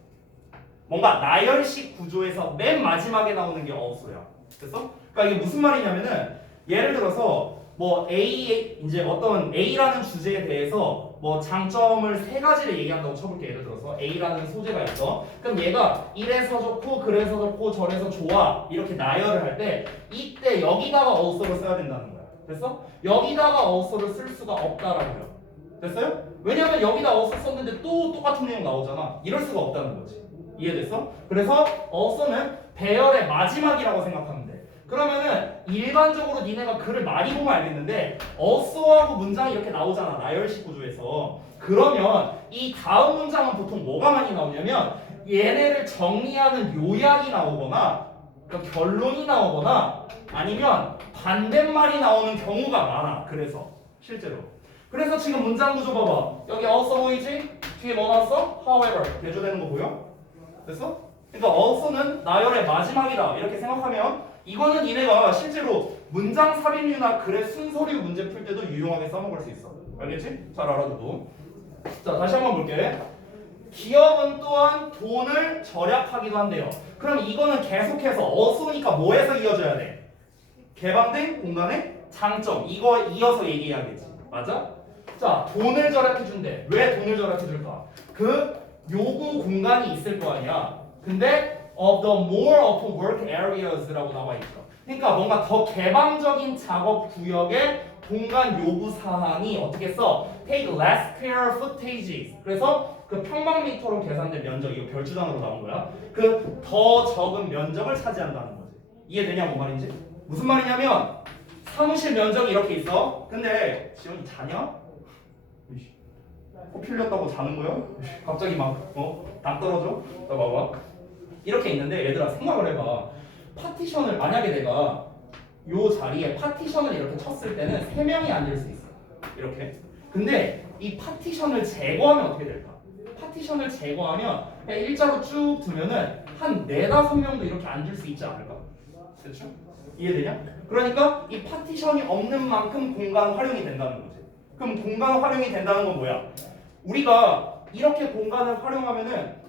뭔가 나열식 구조에서 맨 마지막에 나오는 게 also야. 됐어? 그러니까 이게 무슨 말이냐면은 예를 들어서 뭐 A 이제 어떤 A라는 주제에 대해서 뭐 장점을 세 가지를 얘기한다고 쳐볼게. 예를 들어서 A라는 소재가 있어. 그럼 얘가 이래서 좋고 그래서 좋고 저래서 좋아 이렇게 나열을 할 때 이때 여기다가 어우서를 써야 된다는 거야. 됐어? 여기다가 어우서를 쓸 수가 없다라고요. 됐어요? 왜냐면 여기다 어우서 썼는데 또 똑같은 내용 나오잖아. 이럴 수가 없다는 거지. 이해됐어? 그래서 어우서는 배열의 마지막이라고 생각하면 돼. 그러면은 일반적으로 니네가 글을 많이 보면 알겠는데 어쏘하고 문장이 이렇게 나오잖아. 나열식 구조에서. 그러면 이 다음 문장은 보통 뭐가 많이 나오냐면 얘네를 정리하는 요약이 나오거나 그러니까 결론이 나오거나 아니면 반대말이 나오는 경우가 많아. 그래서 실제로. 그래서 지금 문장 구조 봐봐. 여기 also 보이지? 뒤에 뭐 나왔어? however. 대조되는 거 보여? 됐어? 그러니까 also는 나열의 마지막이다. 이렇게 생각하면 이거는 니네가 실제로 문장 삽입류나 글의 순서류 문제 풀 때도 유용하게 써먹을 수 있어. 알겠지? 잘 알아두고. 자, 다시 한번 볼게. 기업은 또한 돈을 절약하기도 한대요. 그럼 이거는 계속해서 어수니까 뭐에서 이어져야 돼? 개방된 공간의 장점. 이거 이어서 얘기해야겠지. 맞아? 자, 돈을 절약해준대. 왜 돈을 절약해줄까? 그 요구 공간이 있을 거 아니야. 근데 of the more open work areas라고 나와 있죠. 그러니까 뭔가 더 개방적인 작업 구역의 공간 요구 사항이 어떻게 써? Take less square footages. 그래서 그 평방미터로 계산된 면적 이거 별주단으로 나온 거야. 그 더 적은 면적을 차지한다는 거지. 이해되냐 뭔 말인지? 무슨 말이냐면 사무실 면적이 이렇게 있어. 근데 지원이 자냐? 코 풀렸다고 자는 거야? 갑자기 당 떨어져? 나 봐봐. 이렇게 있는데 얘들아 생각을 해봐. 파티션을 만약에 내가 요 자리에 파티션을 이렇게 쳤을 때는 3명이 앉을 수 있어. 이렇게. 근데 이 파티션을 제거하면 어떻게 될까? 파티션을 제거하면 그냥 일자로 쭉 두면은 한 4-5명도 이렇게 앉을 수 있지 않을까? 그렇죠? 이해되냐? 그러니까 이 파티션이 없는 만큼 공간 활용이 된다는 거지. 그럼 공간 활용이 된다는 건 뭐야? 우리가 이렇게 공간을 활용하면은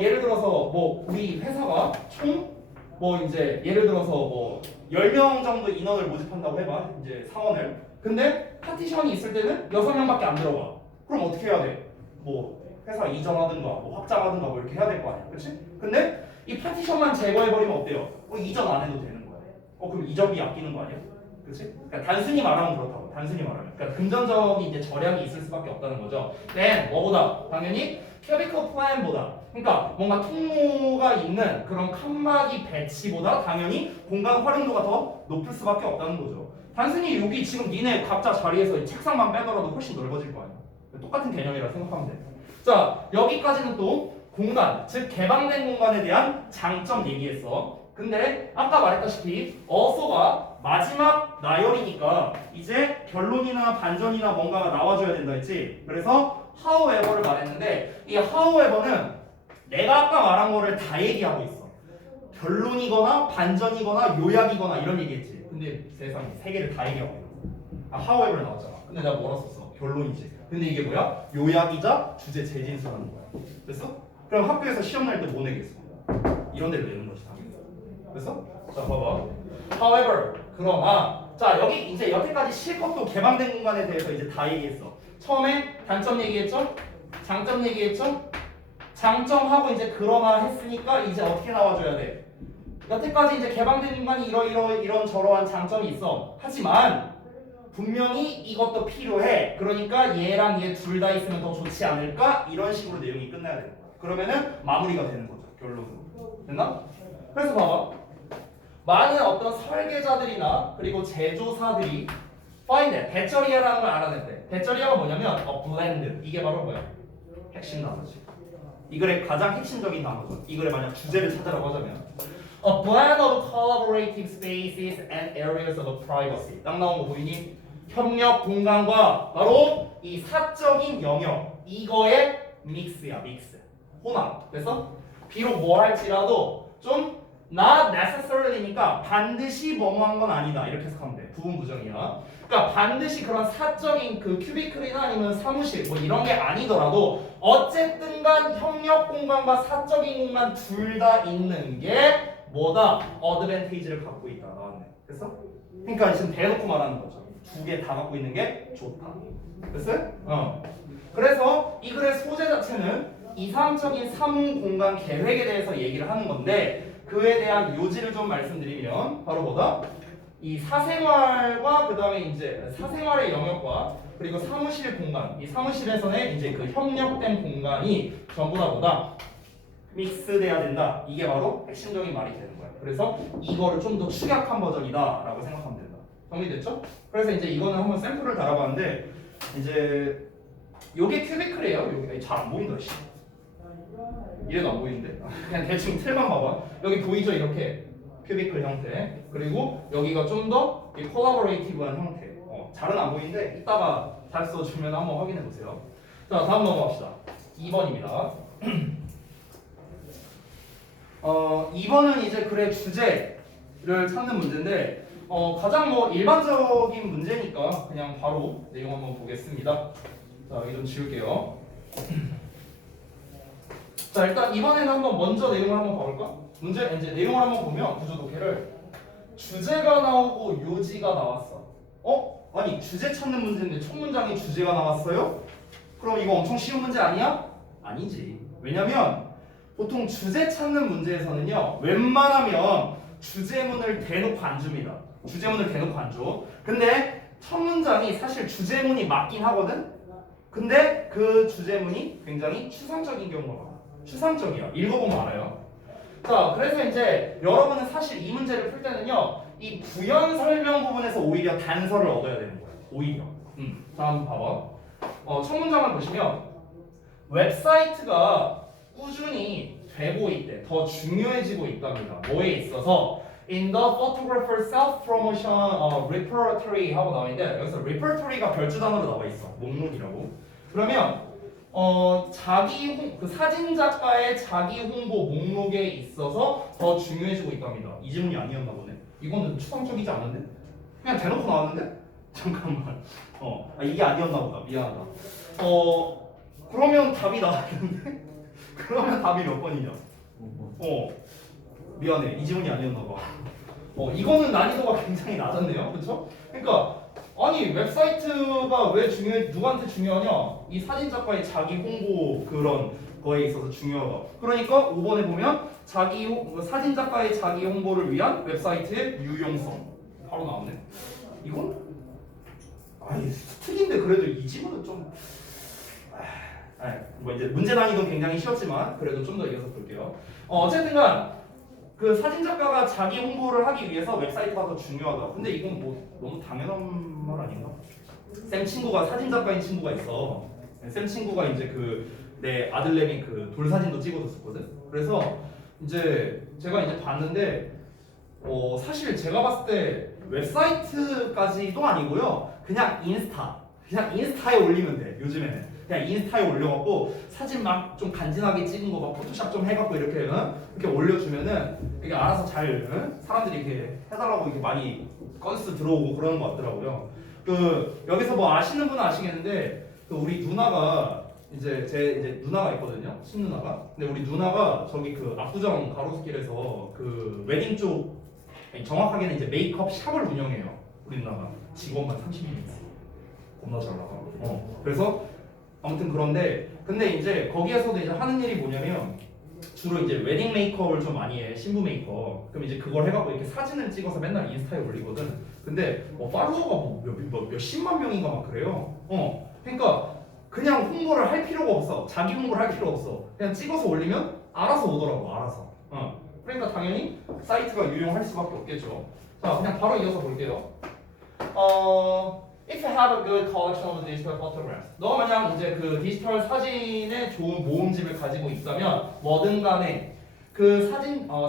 예를 들어서 뭐 우리 회사가 총 뭐 이제 예를 들어서 뭐 10명 정도 인원을 모집한다고 해봐. 이제 사원을. 근데 파티션이 있을 때는 6명밖에 안 들어가. 그럼 어떻게 해야 돼? 뭐 회사 이전하든가 뭐 확장하든가 뭐 이렇게 해야 될 거 아니야. 그렇지? 근데 이 파티션만 제거해버리면 어때요? 이전 안 해도 되는 거야. 그럼 이전비 아끼는 거 아니야? 그렇지? 그러니까 단순히 말하면 그렇다고. 단순히 말하면. 그러니까 금전적인 이제 절약이 있을 수밖에 없다는 거죠. 네, 뭐보다? 당연히 cubicle plan보다. 그러니까 뭔가 통로가 있는 그런 칸막이 배치보다 당연히 공간 활용도가 더 높을 수밖에 없다는 거죠. 단순히 여기 지금 니네 각자 자리에서 책상만 빼더라도 훨씬 넓어질 거 아니야. 똑같은 개념이라 생각하면 돼. 자, 여기까지는 또 공간, 즉 개방된 공간에 대한 장점 얘기했어. 근데 아까 말했다시피 어소가 마지막 나열이니까 이제 결론이나 반전이나 뭔가가 나와줘야 된다 했지. 그래서 however를 말했는데 이 however는 내가 아까 말한 거를 다 얘기하고 있어. 결론이거나 반전이거나 요약이거나 이런 얘기했지. 근데 세상에 3개를 다 얘기하고 있어. however 나왔잖아. 근데 내가 뭐라 썼어? 결론이지. 근데 이게 뭐야? 요약이자 주제 재진술하는 거야. 됐어? 그럼 학교에서 시험 날 때 뭐 내겠어? 이런 데를 내는 거지. 됐어? 자 봐봐. however 그러나 자 여기 이제 여태까지 실컷 또 개방된 공간에 대해서 이제 다 얘기했어. 처음에 단점 얘기했죠? 장점 얘기했죠? 장점하고 이제 그러나 했으니까 이제 어떻게 나와줘야 돼? 여태까지 이제 개방된 공간이 이런 저러한 장점이 있어. 하지만 분명히 이것도 필요해. 그러니까 얘랑 얘 둘 다 있으면 더 좋지 않을까? 이런 식으로 내용이 끝나야 되는 거야. 그러면은 마무리가 되는 거죠. 결론으로. 됐나? 그래서 봐봐. 많은 어떤 설계자들이나 그리고 제조사들이 find it, 배터리아라는 걸 알아냈대. 배터리아가 뭐냐면 blend. 이게 바로 뭐야? 핵심 단어지. 이 글의 가장 핵심적인 단어죠. 이 글의 만약 주제를 찾으라고 하자면 A blend of collaborative spaces and areas of privacy. 딱 나온 거 보이니? 협력 공간과 바로 이 사적인 영역 이거의 믹스야. 믹스. 혼합. 됐어? 비록 뭐 할지라도 좀 not necessarly니까 반드시 뭐뭐한 건 아니다. 이렇게 해석하면 돼. 부분 부정이야. 그러니까 반드시 그런 사적인 그 큐비클이나 아니면 사무실 뭐 이런 게 아니더라도 어쨌든 간 협력 공간과 사적인 공간 둘 다 있는 게 뭐다? 어드밴티지를 갖고 있다. 나왔네. 됐어? 그러니까 지금 대놓고 말하는 거죠. 두 개 다 갖고 있는 게 좋다. 됐어요? 그래서 이 글의 소재 자체는 이상적인 사무 공간 계획에 대해서 얘기를 하는 건데 그에 대한 요지를 좀 말씀드리면 바로 뭐다? 이 사생활과 그 다음에 이제 사생활의 영역과 그리고 사무실 공간, 이 사무실에서는 이제 그 협력된 공간이 전부 다 뭐다? 믹스돼야 된다. 이게 바로 핵심적인 말이 되는 거야. 그래서 이거를 좀 더 축약한 버전이다라고 생각하면 된다. 정리됐죠? 그래서 이제 이거는 한번 샘플을 달아봤는데 이제 요게 큐비클이에요. 요게 잘 안 보인다. 씨. 이래도 안 보이는데 그냥 대충 틀만 봐봐. 여기 보이죠? 이렇게 큐비클 형태. 그리고 여기가 좀 더 콜라보레이티브한 형태. 잘은 안 보이는데 이따가 잘 써주면 한번 확인해 보세요. 자, 다음 넘어갑시다. 2번입니다. 2번은 이제 글의 주제를 찾는 문제인데 가장 뭐 일반적인 문제니까 그냥 바로 내용 한번 보겠습니다. 자, 여기 좀 지울게요. 자, 일단 이번에는 한번 먼저 내용을 한번 봐볼까? 문제 이제 내용을 한번 보면 구조 독해를 주제가 나오고 요지가 나왔어. 아니 주제 찾는 문제인데 첫 문장에 주제가 나왔어요? 그럼 이거 엄청 쉬운 문제 아니야? 아니지. 왜냐면 보통 주제 찾는 문제에서는요 웬만하면 주제문을 대놓고 안 줍니다. 주제문을 대놓고 안 줘. 근데 첫 문장이 사실 주제문이 맞긴 하거든? 근데 그 주제문이 굉장히 추상적인 경우가 많아. 추상적이야. 읽어보면 알아요. 자, 그래서 이제 여러분은 사실 이 문제를 풀 때는요 이 부연 설명 부분에서 오히려 단서를 얻어야 되는 거예요. 오히려. 자, 한번 봐봐. 첫 문장을 보시면 웹사이트가 꾸준히 되고 있대. 더 중요해지고 있답니다. 뭐에 있어서 in the photographer self-promotion repertory 하고 나와 있는데 여기서 repertory가 별주 단어로 나와 있어. 목록이라고. 그러면 그 사진 작가의 자기 홍보 목록에 있어서 더 중요해지고 있답니다. 이 질문이 아니었나 보네. 이거는 추상적이지 않은데? 그냥 대놓고 나왔는데? 잠깐만. 이게 아니었나 보다. 미안하다. 그러면 답이 나왔는데? 그러면 답이 몇 번이냐? 미안해. 이 질문이 아니었나 봐. 이거는 난이도가 굉장히 낮았네요. 그렇죠? 그러니까 아니 웹사이트가 왜 누구한테 중요하냐? 이 사진 작가의 자기 홍보 그런 거에 있어서 중요하다. 그러니까 5번에 보면 사진 작가의 자기 홍보를 위한 웹사이트의 유용성 바로 나오네. 이건 아니 특인데 그래도 이 질문은 좀 뭐 이제 문제 난이도는 굉장히 쉬웠지만 그래도 좀 더 이어서 볼게요. 어쨌든간 그 사진 작가가 자기 홍보를 하기 위해서 웹사이트가 더 중요하다. 근데 이건 뭐 너무 당연한 말 아닌가? 쌤 친구가 사진 작가인 친구가 있어. 쌤 친구가 이제 내 아들내미 돌 사진도 찍어줬었거든. 그래서 이제 제가 이제 봤는데 사실 제가 봤을 때 웹사이트까지도 아니고요. 그냥 인스타에 올리면 돼. 요즘에는 그냥 인스타에 올려갖고 사진 막 좀 간지나게 찍은 거 막 포토샵 좀 해갖고 이렇게 올려주면은 이게 알아서 잘 사람들이 이렇게 해달라고 이렇게 많이 건수 들어오고 그러는 것 같더라고요. 여기서 뭐 아시는 분은 아시겠는데 우리 누나가 제 누나가 있거든요. 친누나가. 근데 우리 누나가 저기 압구정 가로수길에서 웨딩 쪽 정확하게는 이제 메이크업 샵을 운영해요. 우리 누나가 직원만 30명 있어. 겁나 잘 나가. 그래서 아무튼 그런데 근데 이제 거기에서도 이제 하는 일이 뭐냐면 주로 이제 웨딩 메이크업을 좀 많이 해. 신부 메이크업. 그럼 이제 그걸 해갖고 이렇게 사진을 찍어서 맨날 인스타에 올리거든. 근데 팔로워가 몇십만 명인가 막 그래요. 그러니까 그냥 홍보를 할 필요가 없어. 자기 홍보를 할 필요 없어. 그냥 찍어서 올리면 알아서 오더라고. 알아서. 그러니까 당연히 사이트가 유용할 수밖에 없겠죠. 자, 그냥 바로 이어서 볼게요. If you have a good collection of digital photographs. 너가 만약 이제 디지털 사진의 좋은 모음집을 가지고 있다면 뭐든 간에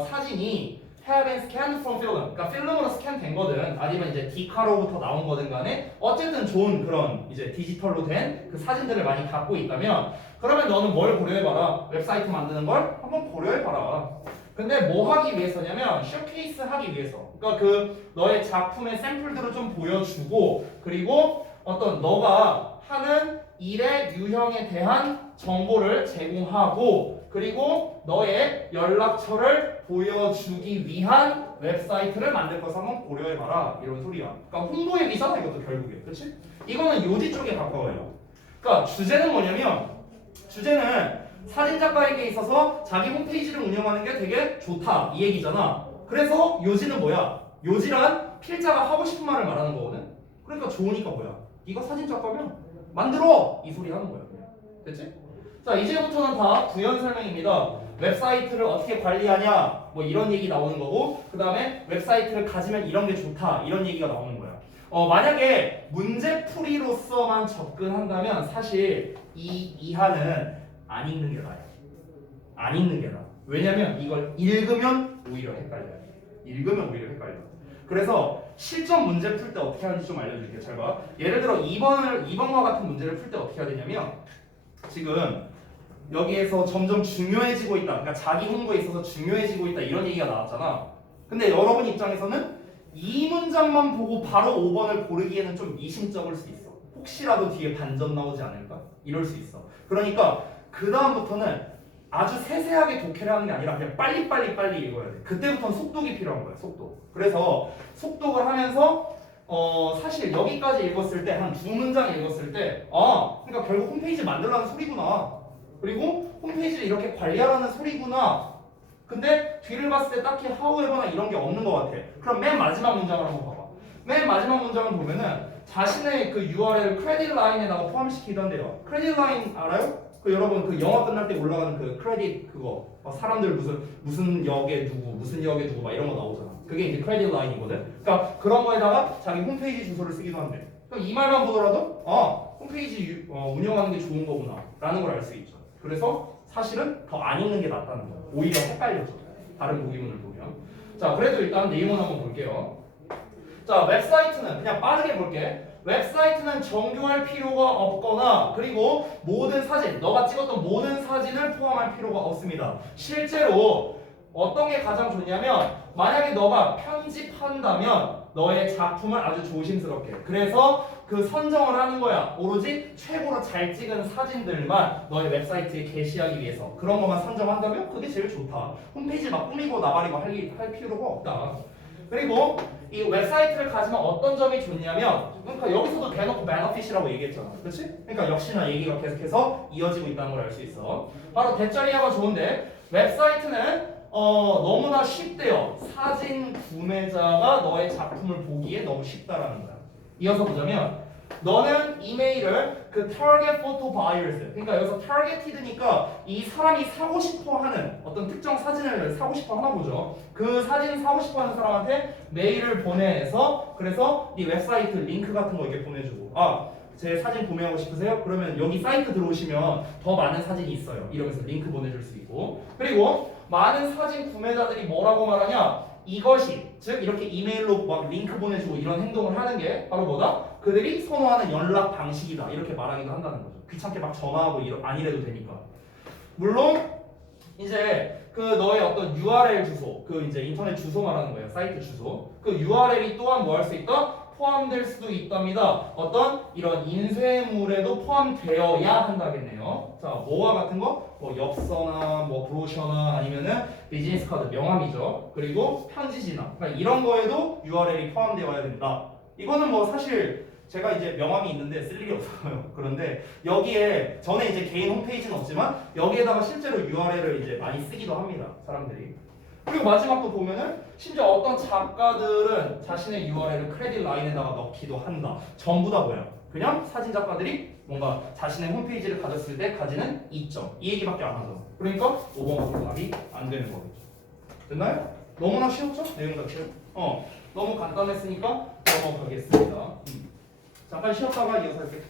사진이 have been scanned from film. 그러니까 필름으로 스캔된 거든 아니면 이제 디카로부터 나온 거든 간에 어쨌든 좋은 그런 이제 디지털로 된 사진들을 많이 갖고 있다면 그러면 너는 뭘 고려해봐라. 웹사이트 만드는 걸 한번 고려해봐라. 근데 뭐 하기 위해서냐면 쇼케이스 하기 위해서. 그러니까 너의 작품의 샘플들을 좀 보여주고 그리고 어떤 너가 하는 일의 유형에 대한 정보를 제공하고 그리고 너의 연락처를 보여주기 위한 웹사이트를 만들 것을 한번 고려해봐라 이런 소리야. 그러니까 홍보 얘기잖아 이것도 결국에, 그렇지? 이거는 요지 쪽에 가까워요. 그러니까 주제는 뭐냐면 주제는 사진 작가에게 있어서 자기 홈페이지를 운영하는 게 되게 좋다 이 얘기잖아. 그래서 요지는 뭐야? 요지란 필자가 하고 싶은 말을 말하는 거거든. 그러니까 좋으니까 뭐야? 네가 사진 작가면 만들어 이 소리 하는 거야. 됐지? 자, 이제부터는 다 부연 설명입니다. 웹사이트를 어떻게 관리하냐 뭐 이런 얘기 나오는 거고, 그 다음에 웹사이트를 가지면 이런 게 좋다 이런 얘기가 나오는 거야. 만약에 문제풀이로서만 접근한다면 사실 이 이하는 안 읽는 게 나아요. 안 읽는 게 나아. 왜냐면 이걸 읽으면 오히려 헷갈려요. 읽으면 오히려 헷갈려. 그래서 실전 문제 풀 때 어떻게 하는지 좀 알려줄게요. 잘 봐. 예를 들어 2번과 같은 문제를 풀 때 어떻게 해야 되냐면, 지금 여기에서 점점 중요해지고 있다. 그러니까 자기 홍보에 있어서 중요해지고 있다 이런 얘기가 나왔잖아. 근데 여러분 입장에서는 이 문장만 보고 바로 5번을 고르기에는 좀 미심쩍을 수 있어. 혹시라도 뒤에 반전 나오지 않을까? 이럴 수 있어. 그러니까 그 다음부터는 아주 세세하게 독해를 하는 게 아니라 그냥 빨리 읽어야 돼. 그때부터는 속독이 필요한 거야. 속독. 그래서 속독을 하면서 사실 여기까지 읽었을 때 한 두 문장 읽었을 때 그러니까 결국 홈페이지 만들라는 소리구나. 그리고 홈페이지를 이렇게 관리하라는 소리구나. 근데 뒤를 봤을 때 딱히 however나 이런 게 없는 것 같아. 그럼 맨 마지막 문장을 한번 봐봐. 맨 마지막 문장을 보면은 자신의 그 URL 크레딧 라인에다가 포함시키던데요. 크레딧 라인 알아요? 그 여러분 그 영화 끝날 때 올라가는 그 크레딧 그거 사람들 무슨 역에 누구 무슨 역에 누구 막 이런 거 나오잖아. 그게 이제 크레딧 라인이거든. 그러니까 그런 거에다가 자기 홈페이지 주소를 쓰기도 한대. 그럼 이 말만 보더라도 홈페이지 운영하는 게 좋은 거구나 라는 걸 알 수 있죠. 그래서 사실은 더 안 읽는 게 낫다는 거야. 오히려 헷갈려져. 다른 보기문을 보면. 자, 그래도 일단 내용을 한번 볼게요. 자, 웹사이트는 그냥 빠르게 볼게. 웹사이트는 정교할 필요가 없거나 그리고 모든 사진, 너가 찍었던 모든 사진을 포함할 필요가 없습니다. 실제로 어떤 게 가장 좋냐면 만약에 너가 편집한다면 너의 작품을 아주 조심스럽게, 그래서 그 선정을 하는 거야. 오로지 최고로 잘 찍은 사진들만 너의 웹사이트에 게시하기 위해서 그런 것만 선정한다면 그게 제일 좋다. 홈페이지 막 꾸미고 나발이고 할 필요가 없다. 그리고 이 웹사이트를 가지면 어떤 점이 좋냐면, 그러니까 여기서도 대놓고 베너핏이라고 얘기했잖아. 그렇지? 그러니까 역시나 얘기가 계속해서 이어지고 있다는 걸 알 수 있어. 바로 대짜리야가 좋은데, 웹사이트는 너무나 쉽대요. 사진 구매자가 너의 작품을 보기에 너무 쉽다라는 거야. 이어서 보자면 너는 이메일을 그 target photo buyers, 그러니까 여기서 targeted니까 이 사람이 사고 싶어하는 어떤 특정 사진을 사고 싶어하나 보죠. 그 사진 사고 싶어하는 사람한테 메일을 보내서, 그래서 이 웹사이트 링크 같은 거 이렇게 보내주고, 제 사진 구매하고 싶으세요? 그러면 여기 사이트 들어오시면 더 많은 사진이 있어요. 이러면서 링크 보내줄 수 있고, 그리고 많은 사진 구매자들이 뭐라고 말하냐? 이것이, 즉 이렇게 이메일로 막 링크 보내주고 이런 행동을 하는 게 바로 뭐다? 그들이 선호하는 연락 방식이다. 이렇게 말하기도 한다는 거죠. 귀찮게 막 전화하고 안 이래도 되니까. 물론 이제 그 너의 어떤 URL 주소, 그 이제 인터넷 주소 말하는 거예요. 사이트 주소. 그 URL이 또한 뭐 할 수 있다? 포함될 수도 있답니다. 어떤 이런 인쇄물에도 포함되어야 한다겠네요. 자, 뭐와 같은 거? 뭐 엽서나 뭐 브로셔나 아니면은 비즈니스 카드, 명함이죠. 그리고 편지지나 그러니까 이런 거에도 URL이 포함되어야 된다. 이거는 뭐 사실 제가 이제 명함이 있는데 쓸 일이 없어요. 그런데 여기에 전에 이제 개인 홈페이지는 없지만 여기에다가 실제로 URL을 이제 많이 쓰기도 합니다. 사람들이. 그리고 마지막도 보면은 심지어 어떤 작가들은 자신의 URL을 크레딧 라인에다가 넣기도 한다. 전부 다 뭐야? 그냥 사진 작가들이 뭔가 자신의 홈페이지를 가졌을 때 가지는 이점, 이 얘기밖에 안 하죠. 그러니까 5번은 답이 안 되는 거겠죠. 됐나요? 너무나 쉬웠죠? 내용 자체가? 너무 간단했으니까 넘어가겠습니다. 잠깐 쉬었다가 이어서 할게요.